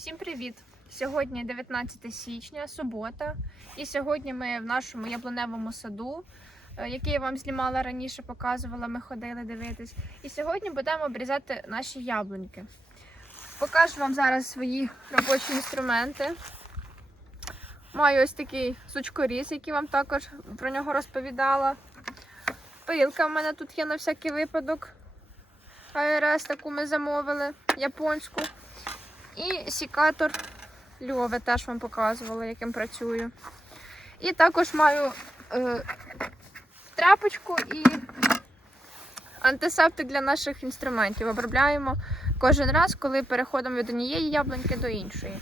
Всім привіт! Сьогодні 19 січня, субота, і сьогодні ми в нашому яблуневому саду, е, який я вам знімала раніше, показувала, ми ходили дивитись. І сьогодні будемо обрізати наші яблуньки. Покажу вам зараз свої робочі інструменти. Маю ось такий сучкоріз, який вам також про нього розповідала. Пилка в мене тут є на всякий випадок. АРС таку ми замовили, японську. І сікатор Льове теж вам показувала, яким працюю. І також маю е, тряпочку і антисептик для наших інструментів. Обробляємо кожен раз, коли переходимо від однієї яблуньки до іншої.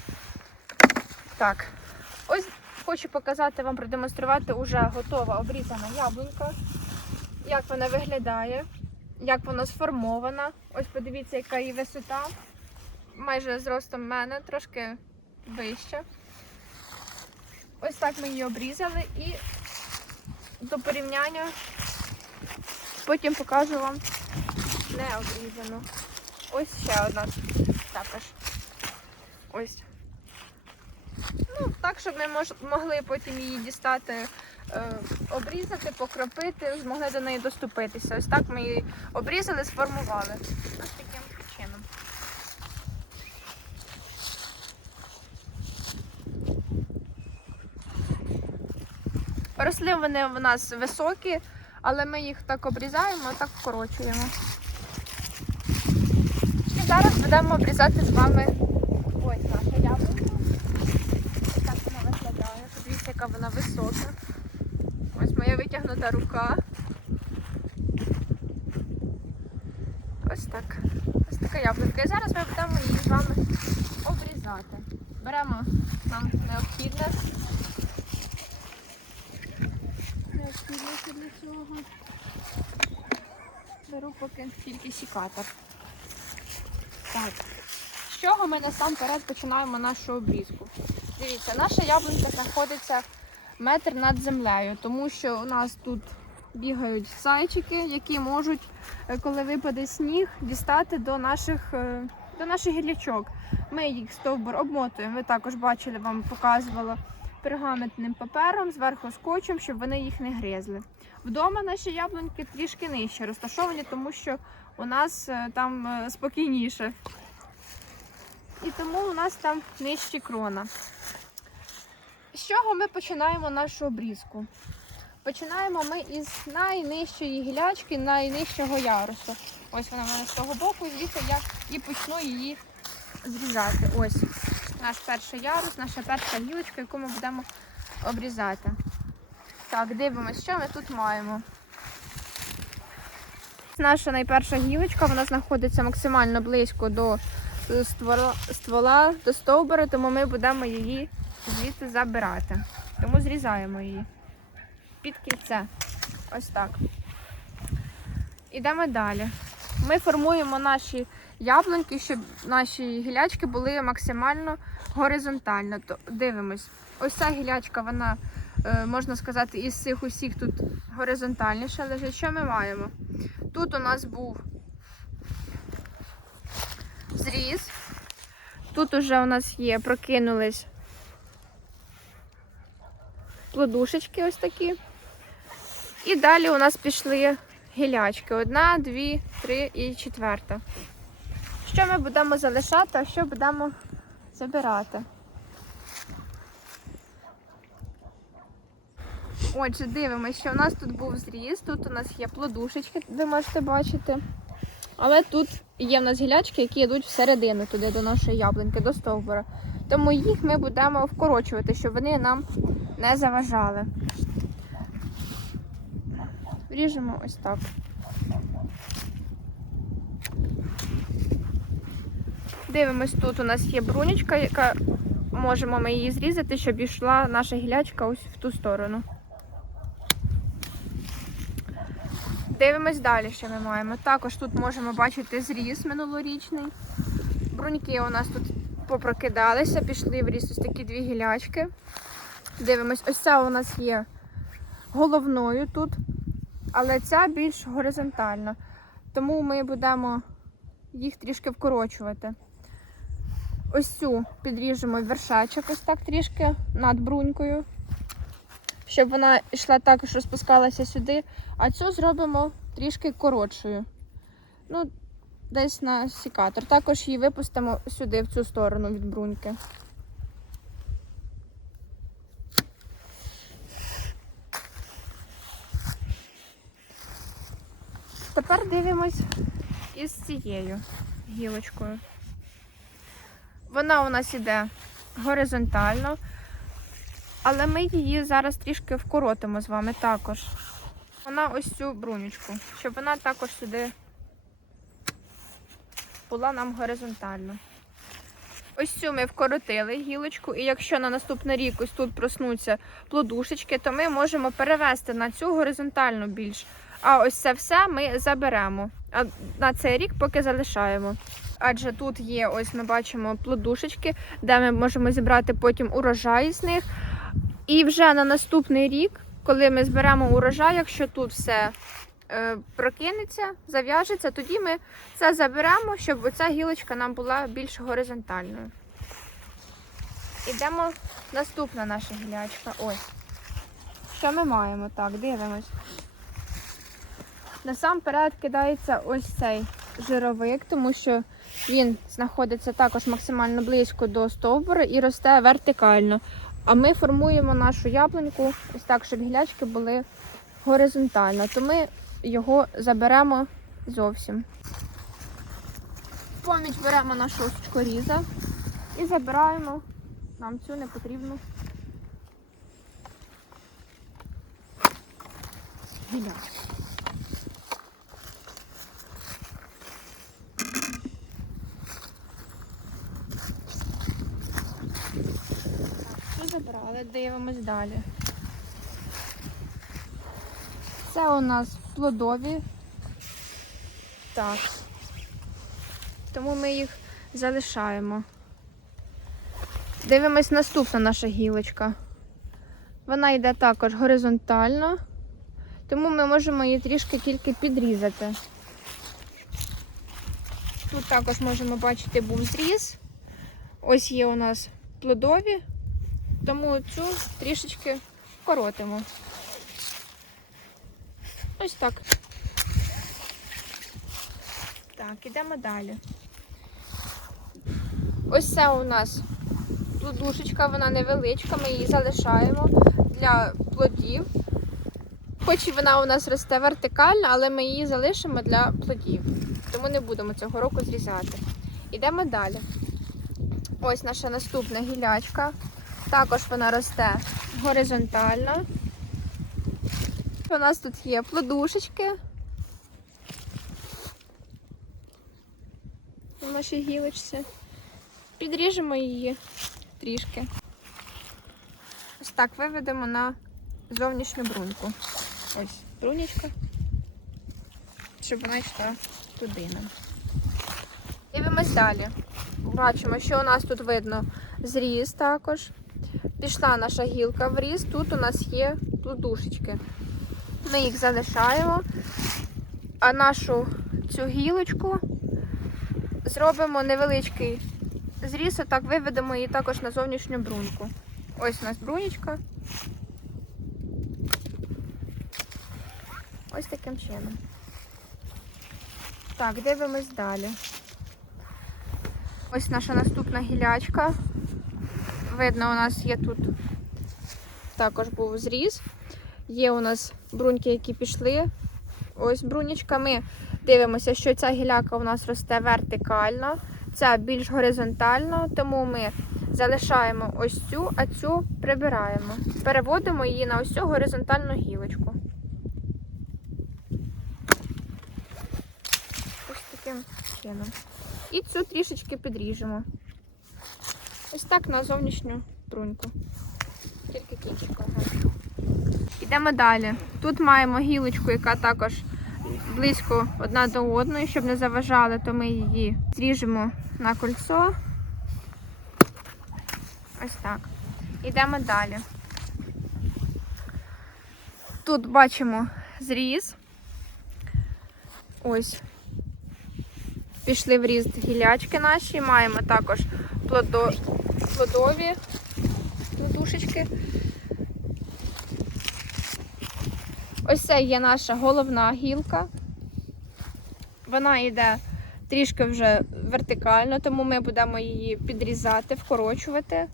Так, ось хочу показати вам, продемонструвати уже готова обрізана яблунька. Як вона виглядає, як вона сформована. Ось подивіться, яка її висота майже зростом мене, трошки вище. Ось так ми її обрізали і до порівняння потім покажу вам не обрізану. Ось ще одна також. Ось. Ну, так, щоб ми могли потім її дістати, е, обрізати, покропити, змогли до неї доступитися. Ось так ми її обрізали, сформували. Ось таким чином. Росли вони в нас високі, але ми їх так обрізаємо, так вкорочуємо. І зараз будемо обрізати з вами ось наша яблука. Ось так вона виглядає. Подивіться, яка вона висока. Ось моя витягнута рука. Ось так. Ось така яблунка. І зараз ми будемо її з вами обрізати. Беремо нам необхідне. Необхідніше для цього. Беру поки тільки сікатор. Так. З чого ми насамперед починаємо нашу обрізку? Дивіться, наша яблунька знаходиться метр над землею, тому що у нас тут бігають зайчики, які можуть, е, коли випаде сніг, дістати до наших, е, до наших гілячок. Ми їх стовбур обмотуємо. Ви також бачили, вам показувала пергаментним папером, зверху скотчем, щоб вони їх не гризли. Вдома наші яблуньки трішки нижче розташовані, тому що у нас е, там е, спокійніше. І тому у нас там нижчі крона. З чого ми починаємо нашу обрізку? Починаємо ми із найнижчої гілячки, найнижчого ярусу. Ось вона в мене з того боку, звідси я і почну її зрізати. Ось наш перший ярус, наша перша гілочка, яку ми будемо обрізати. Так, дивимося, що ми тут маємо. Наша найперша гілочка, вона знаходиться максимально близько до е, ствола, до стовбура, тому ми будемо її звідти забирати. Тому зрізаємо її під кільце. Ось так. Ідемо далі. Ми формуємо наші яблуньки, щоб наші гілячки були максимально горизонтально. То дивимось. Ось ця гілячка, вона, е, можна сказати, із цих усіх тут горизонтальніше лежить. Що ми маємо? Тут у нас був зріз. Тут уже у нас є, прокинулись плодушечки ось такі. І далі у нас пішли гілячки. Одна, дві, три і четверта. Що ми будемо залишати, а що будемо забирати? Отже, дивимося, що у нас тут був зріз, тут у нас є плодушечки, ви можете бачити. Але тут є в нас гілячки, які йдуть всередину туди до нашої яблуньки, до стовбура. Тому їх ми будемо вкорочувати, щоб вони нам не заважали. Вріжемо ось так. Дивимось, тут у нас є брунічка, яка можемо ми її зрізати, щоб йшла наша гілячка ось в ту сторону. Дивимось далі, що ми маємо. Також тут можемо бачити зріз минулорічний. Бруньки у нас тут попрокидалися, пішли в ріст ось такі дві гілячки. Дивимось, ось ця у нас є головною тут, але ця більш горизонтальна. Тому ми будемо їх трішки вкорочувати. Ось цю підріжемо вершечок ось так трішки над брунькою, щоб вона йшла також розпускалася сюди, а цю зробимо трішки коротшою. Ну, десь на сікатор. Також її випустимо сюди, в цю сторону від бруньки. Тепер дивимось із цією гілочкою. Вона у нас іде горизонтально, але ми її зараз трішки вкоротимо з вами також. Вона ось цю брунючку, щоб вона також сюди була нам горизонтально. Ось цю ми вкоротили гілочку, і якщо на наступний рік ось тут проснуться плодушечки, то ми можемо перевести на цю горизонтальну більш. А ось це все ми заберемо. А на цей рік поки залишаємо. Адже тут є, ось ми бачимо плодушечки, де ми можемо зібрати потім урожай з них. І вже на наступний рік, коли ми зберемо урожай, якщо тут все е, прокинеться, зав'яжеться, тоді ми це заберемо, щоб оця гілочка нам була більш горизонтальною. Ідемо наступна наша гілячка. Ось. Що ми маємо? Так, дивимось. Насамперед кидається ось цей жировик, тому що він знаходиться також максимально близько до стовбура і росте вертикально. А ми формуємо нашу яблуньку ось так, щоб гілячки були горизонтально. То ми його заберемо зовсім. Поміч беремо нашу очкоріза і забираємо нам цю непотрібну гілячку. Забрали, дивимось далі. Це у нас плодові. Так. Тому ми їх залишаємо. Дивимось наступна наша гілочка. Вона йде також горизонтально, тому ми можемо її трішки тільки підрізати. Тут також можемо бачити був зріз. Ось є у нас плодові, тому цю трішечки коротимо. Ось так. Так, ідемо далі. Ось це у нас плодушечка, вона невеличка, ми її залишаємо для плодів. Хоч і вона у нас росте вертикально, але ми її залишимо для плодів. Тому не будемо цього року зрізати. Ідемо далі. Ось наша наступна гілячка. Також вона росте горизонтально. У нас тут є плодушечки. У нашій гілочці. Підріжемо її трішки. Ось так виведемо на зовнішню бруньку. Ось брунечка, щоб вона йшла туди нам. Дивимось далі. Бачимо, що у нас тут видно зріз також. Пішла наша гілка в різ, тут у нас є плодушечки. Ми їх залишаємо, а нашу цю гілочку зробимо невеличкий зріз, отак виведемо її також на зовнішню бруньку. Ось у нас брунечка. Ось таким чином. Так, дивимось далі. Ось наша наступна гілячка. Видно, у нас є тут також був зріз. Є у нас бруньки, які пішли. Ось брунічка. Ми дивимося, що ця гіляка у нас росте вертикально, ця більш горизонтально, тому ми залишаємо ось цю, а цю прибираємо. Переводимо її на ось цю горизонтальну гілочку. Ось таким чином. І цю трішечки підріжемо. Ось так на зовнішню бруньку. Тільки кінчик. ага. Йдемо далі. Тут маємо гілочку, яка також близько одна до одної, щоб не заважали, то ми її зріжемо на кольцо. Ось так. Йдемо далі. Тут бачимо зріз. Ось. Пішли в ріст гілячки наші. Маємо також плодо... плодові плодушечки. Ось це є наша головна гілка. Вона йде трішки вже вертикально, тому ми будемо її підрізати, вкорочувати.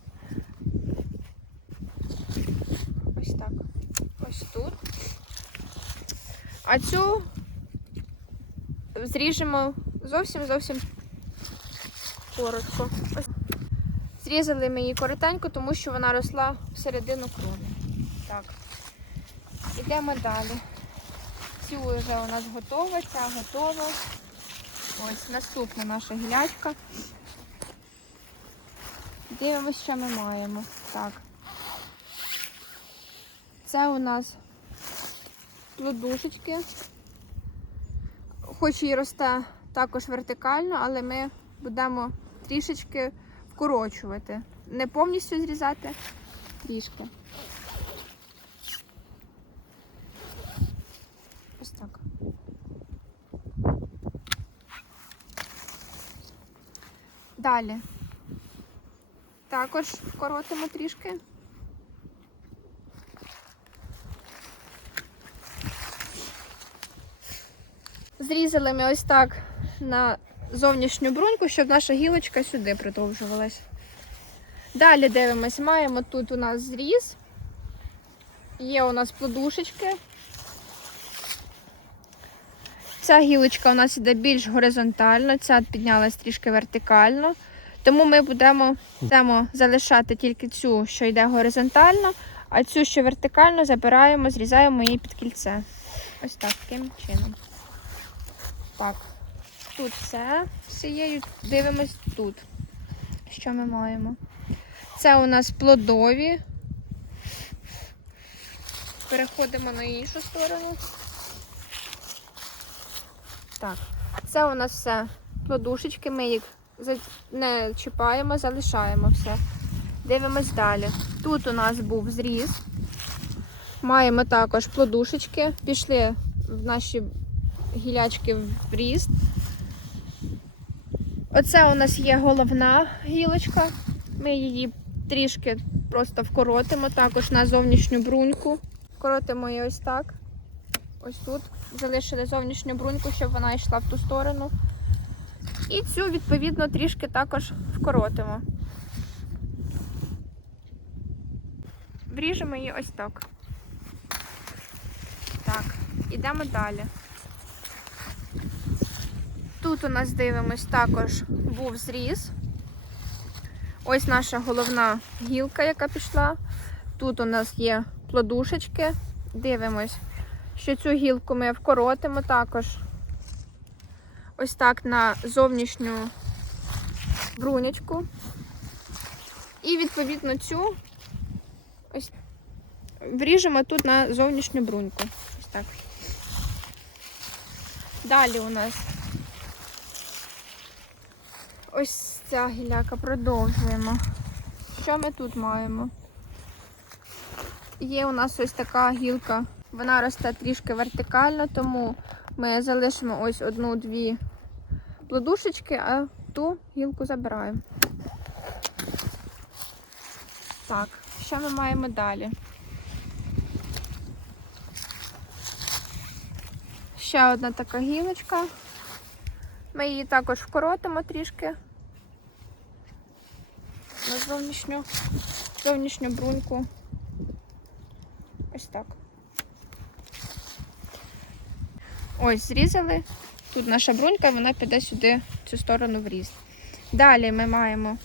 Ось так. Ось тут. А цю зріжемо зовсім зовсім коротко. Ось. Зрізали ми її коротенько, тому що вона росла всередину крони. Так. Ідемо далі. Цю вже у нас готова, ця готова. Ось наступна наша гілячка. Дивимося, що ми маємо. Так. Це у нас плодушечки. Хоч і росте також вертикально, але ми будемо трішечки вкорочувати. Не повністю зрізати, трішки. Ось так. Далі. Також вкоротимо трішки. Зрізали ми ось так на зовнішню бруньку, щоб наша гілочка сюди продовжувалась. Далі дивимось, маємо тут у нас зріз. Є у нас плодушечки. Ця гілочка у нас іде більш горизонтально, ця піднялась трішки вертикально. Тому ми будемо, будемо залишати тільки цю, що йде горизонтально, а цю, що вертикально, забираємо, зрізаємо її під кільце. Ось так, таким чином. Так, тут все всією. Дивимось тут. Що ми маємо? Це у нас плодові. Переходимо на іншу сторону. Так, це у нас все плодушечки, ми їх не чіпаємо, залишаємо все. Дивимось далі. Тут у нас був зріз. Маємо також плодушечки. Пішли в наші гілячки в ріст. Оце у нас є головна гілочка. Ми її трішки просто вкоротимо також на зовнішню бруньку. Вкоротимо її ось так. Ось тут. Залишили зовнішню бруньку, щоб вона йшла в ту сторону. І цю, відповідно, трішки також вкоротимо. Вріжемо її ось так. Так, ідемо далі. Тут у нас дивимось також був зріз. Ось наша головна гілка, яка пішла. Тут у нас є плодушечки. Дивимось, що цю гілку ми вкоротимо також. Ось так на зовнішню брунячку. І відповідно цю ось вріжемо тут на зовнішню бруньку. Ось так. Далі у нас ось ця гіляка продовжуємо. Що ми тут маємо? Є у нас ось така гілка, вона росте трішки вертикально, тому ми залишимо ось одну-дві плодушечки, а ту гілку забираємо. Так, що ми маємо далі? Ще одна така гілочка. Ми її також вкоротимо трішки на зовнішню, зовнішню бруньку. Ось так. Ось, зрізали. Тут наша брунька, вона піде сюди, в цю сторону в ріст. Далі ми маємо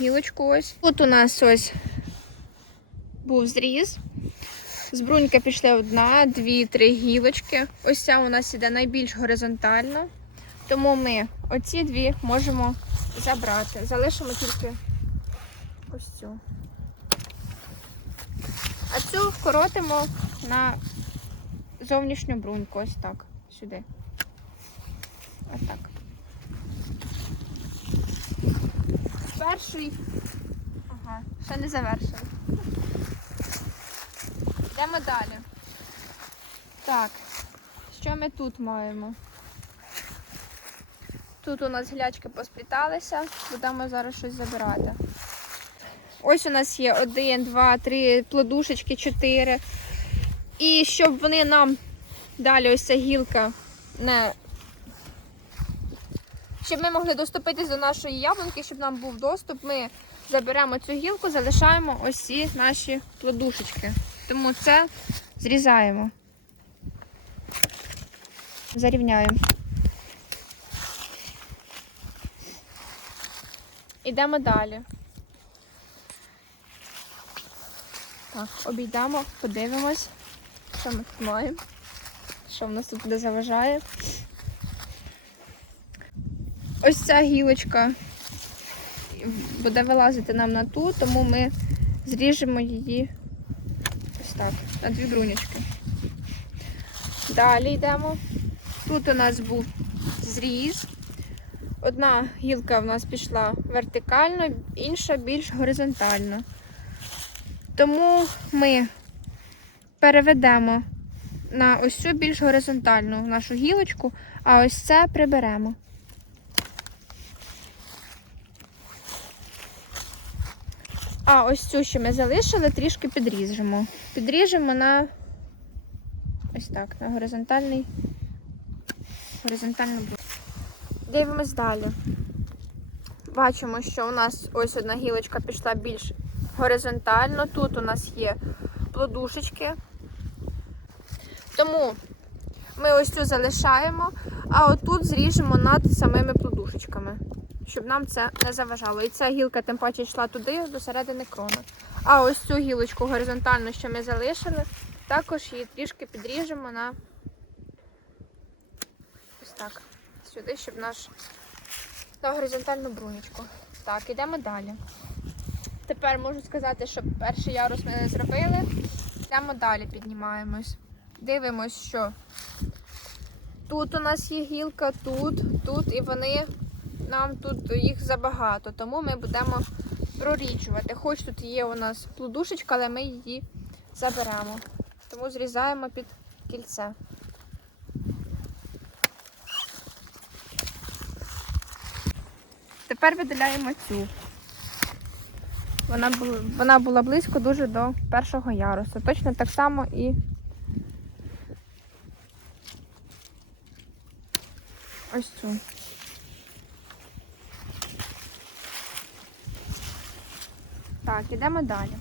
гілочку ось. Тут у нас ось був зріз. З бруньки пішли одна, дві, три гілочки. Ось ця у нас іде найбільш горизонтально. Тому ми оці дві можемо забрати. Залишимо тільки ось цю. А цю вкоротимо на зовнішню бруньку. Ось так. Сюди. Ось так. Перший. Ага, ще не завершили. Йдемо далі. Так, що ми тут маємо? Тут у нас гілячки поспліталися, будемо зараз щось забирати. Ось у нас є один, два, три плодушечки, чотири. І щоб вони нам далі ось ця гілка не. Щоб ми могли доступитись до нашої яблуньки, щоб нам був доступ, ми заберемо цю гілку, залишаємо ось ці наші плодушечки. Тому це зрізаємо. Зарівняємо. Ідемо далі. Так, обійдемо, подивимось, що ми тут маємо, що в нас тут буде заважає. Ось ця гілочка буде вилазити нам на ту, тому ми зріжемо її ось так, на дві брунячки. Далі йдемо. Тут у нас був зріз. Одна гілка в нас пішла вертикально, інша більш горизонтально. Тому ми переведемо на ось цю більш горизонтальну нашу гілочку, а ось це приберемо. А ось цю, що ми залишили, трішки підріжемо. Підріжемо на ось так, на горизонтальний горизонтальну. Дивимось далі. Бачимо, що у нас ось одна гілочка пішла більш горизонтально. Тут у нас є плодушечки. Тому ми ось цю залишаємо, а отут зріжемо над самими плодушечками, щоб нам це не заважало. І ця гілка тим паче йшла туди, до середини крона. А ось цю гілочку горизонтально, що ми залишили, також її трішки підріжемо на ось так. Сюди, щоб наш на горизонтальну брунечку. Так, ідемо далі. Тепер можу сказати, що перший ярус ми не зробили. Йдемо далі, піднімаємось. Дивимось, що тут у нас є гілка, тут, тут, і вони нам тут їх забагато, тому ми будемо проріджувати. Хоч тут є у нас плодушечка, але ми її заберемо. Тому зрізаємо під кільце. Тепер видаляємо цю. Вона була, вона була близько дуже до першого ярусу. Точно так само і ось цю. Так, ідемо далі.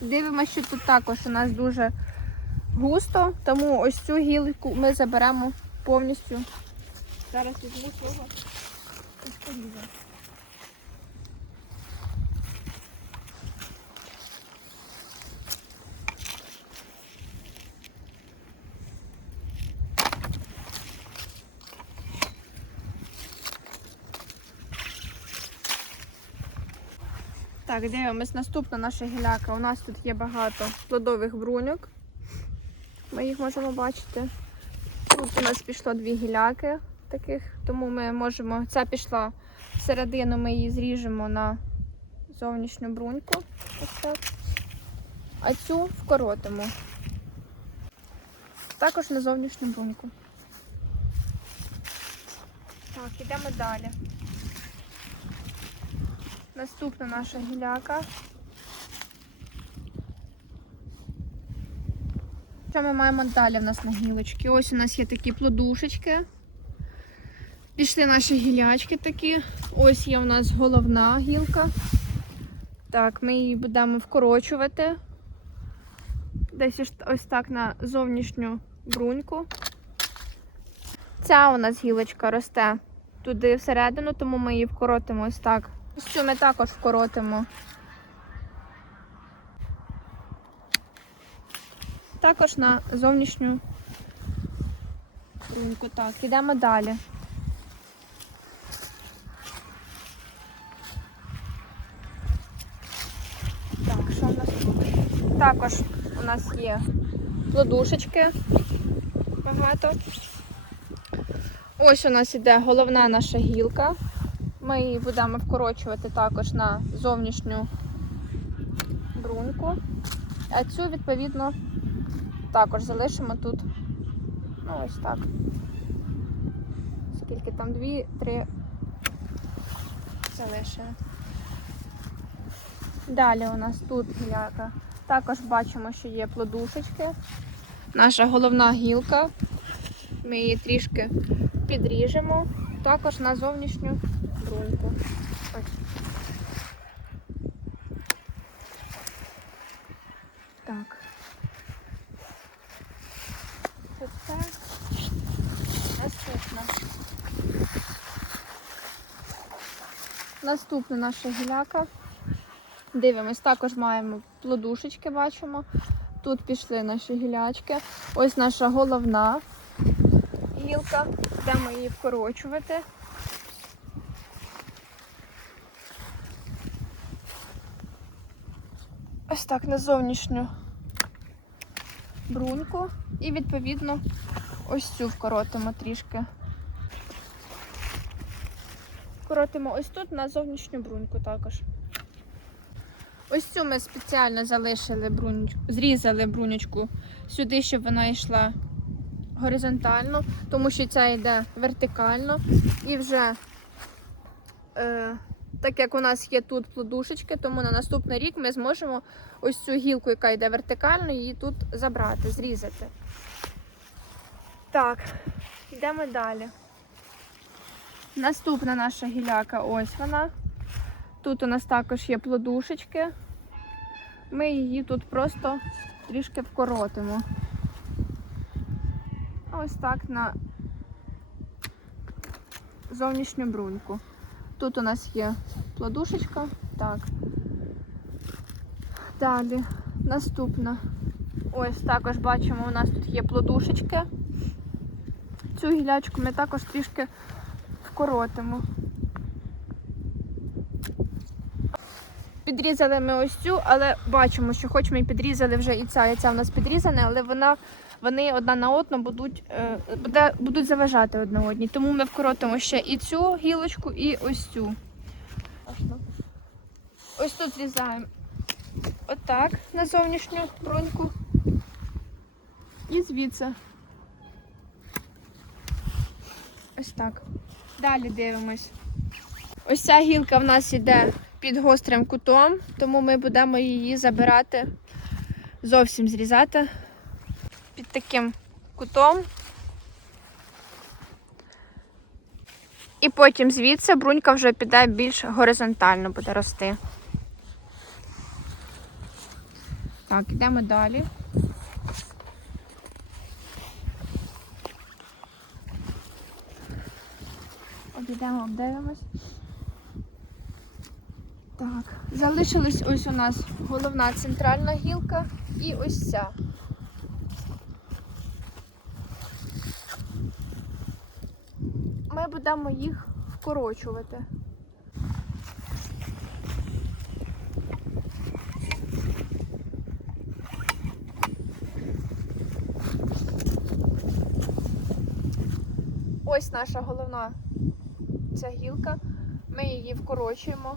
Дивимося, що тут також у нас дуже густо, тому ось цю гілку ми заберемо повністю. Зараз візьму свого ось поріза. Так, дивимось, наступна наша гіляка. У нас тут є багато плодових бруньок. Ми їх можемо бачити. Тут у нас пішло дві гіляки таких, тому ми можемо. Ця пішла всередину, ми її зріжемо на зовнішню бруньку. Ось так. А цю вкоротимо. Також на зовнішню бруньку. Так, ідемо далі. Наступна наша гіляка. Що ми маємо далі в нас на гілочки? Ось у нас є такі плодушечки. Пішли наші гілячки такі. Ось є у нас головна гілка. Так, ми її будемо вкорочувати. Десь ось- так на зовнішню бруньку. Ця у нас гілочка росте туди всередину, тому ми її вкоротимо ось так. Ось Цю ми також вкоротимо. Також на зовнішню бруньку. Так, ідемо далі. Так, що в нас тут? Також у нас є плодушечки багато. Ось у нас іде головна наша гілка. Ми її будемо вкорочувати також на зовнішню бруньку. А цю, відповідно, також залишимо тут. Ну, ось так. скільки там дві, три залишили. Далі у нас тут гіляка. Також бачимо, що є плодушечки. Наша головна гілка. Ми її трішки підріжемо. Також на зовнішню бруньку. Так. Це все. Наступна. Наша гіляка. Дивимось, також маємо плодушечки, бачимо. Тут пішли наші гілячки. Ось наша головна гілка. Будемо її вкорочувати. Ось так на зовнішню бруньку. І відповідно ось цю вкоротимо трішки. Вкоротимо ось тут на зовнішню бруньку також. Ось цю ми спеціально залишили бруньку, зрізали брунючку сюди, щоб вона йшла горизонтально, тому що ця йде вертикально. І вже, е, так як у нас є тут плодушечки, тому на наступний рік ми зможемо ось цю гілку, яка йде вертикально, її тут забрати, зрізати. Так, йдемо далі. Наступна наша гіляка, ось вона. Тут у нас також є плодушечки. Ми її тут просто трішки вкоротимо. Ось так на зовнішню бруньку. Тут у нас є плодушечка. Так. Далі, наступна. Ось також бачимо, у нас тут є плодушечки. Цю гілячку ми також трішки вкоротимо. Підрізали ми ось цю, але бачимо, що хоч ми і підрізали вже і ця, і ця в нас підрізана, але вона, вони одна на одну будуть, е, буде, будуть заважати одна одній. Тому ми вкоротимо ще і цю гілочку, і ось цю. Ось тут зрізаємо отак на зовнішню бруньку. І звідси. Ось так. Далі дивимось. Ось ця гілка в нас іде під гострим кутом, тому ми будемо її забирати, зовсім зрізати під таким кутом. І потім звідси брунька вже піде більш горизонтально буде рости. Так, йдемо далі. Обійдемо, обдивимось. Так, залишилась ось у нас головна центральна гілка і ось ця. Ми будемо їх вкорочувати. Ось наша головна ця гілка. Ми її вкорочуємо.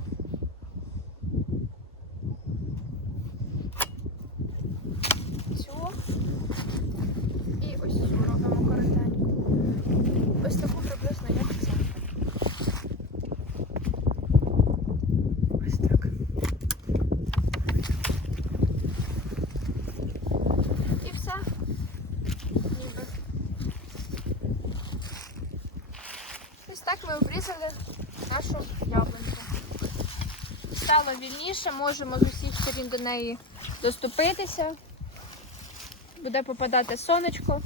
Цю і ось цю робимо коротеньку. Ось таку приблизно як ця. Ось так. І все. Ніби. Ось так ми обрізали нашу яблуньку. Стало вільніше, можемо з усіх сторін до неї доступитися. Буде попадати сонечко.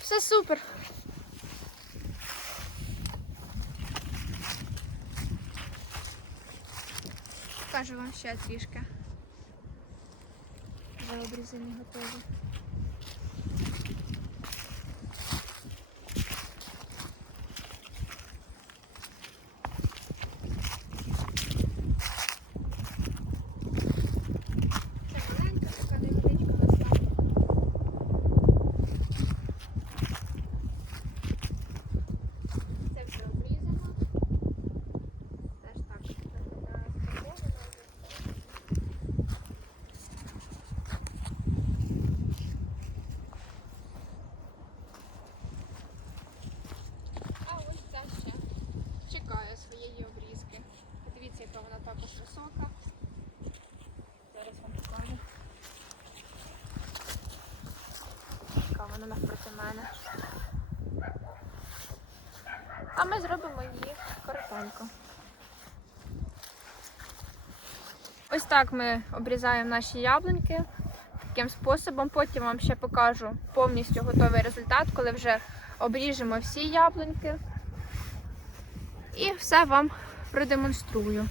Все супер. Покажу вам ще трішки. Вже обрізані готові. Це маленька, така невеличка насправді. Це вже обрізано. Теж так виглядає сформовано вже. також висока. Зараз вам покажу. Така навпроти мене. А ми зробимо її коротенько. Ось так ми обрізаємо наші яблуньки таким способом. Потім вам ще покажу повністю готовий результат, коли вже обріжемо всі яблуньки. І все вам продемонструю.